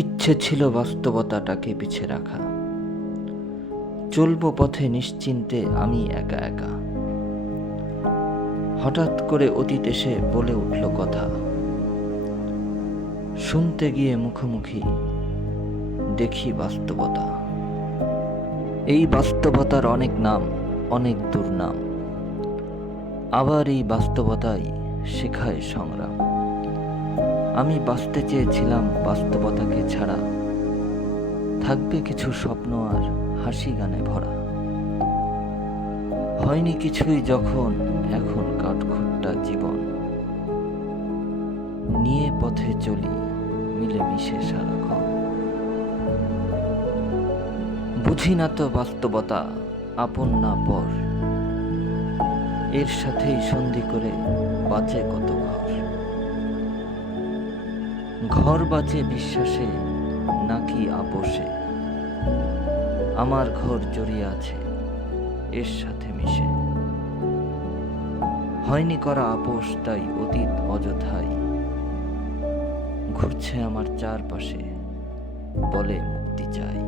ইচ্ছে ছিল বাস্তবতাটাকে পিছে রাখা, চলবো পথে নিশ্চিন্তে আমি একা একা। হঠাৎ করে অতীত এসে বলে উঠল কথা, শুনতে গিয়ে মুখোমুখি দেখি বাস্তবতা। এই বাস্তবতার অনেক নাম, অনেক দুর্নাম। আবার এই বাস্তবতাই শেখায় সংগ্রাম। আমি বাঁচতে চেয়েছিলাম বাস্তবতাকে ছাড়া, থাকবে কিছু স্বপ্ন আর হাসি গানে ভরা। হয়নি কিছুই যখন, এখন কাঠখুট্টা জীবন নিয়ে পথে চলি মিলেমিশে সারাক্ষণ। বুঝি না তো বাস্তবতা আপন না পর, এর সাথেই সন্ধি করে বাঁচে কত ঘর। ঘর বাঁচে বিশ্বাসে নাকি আপোষে, আমার ঘর জড়িয়ে আছে এর সাথে মিশে। হয়নি করা আপোষ তাই অতীত অযথাই ঘুরছে আমার চারপাশে, বলে মুক্তি চাই।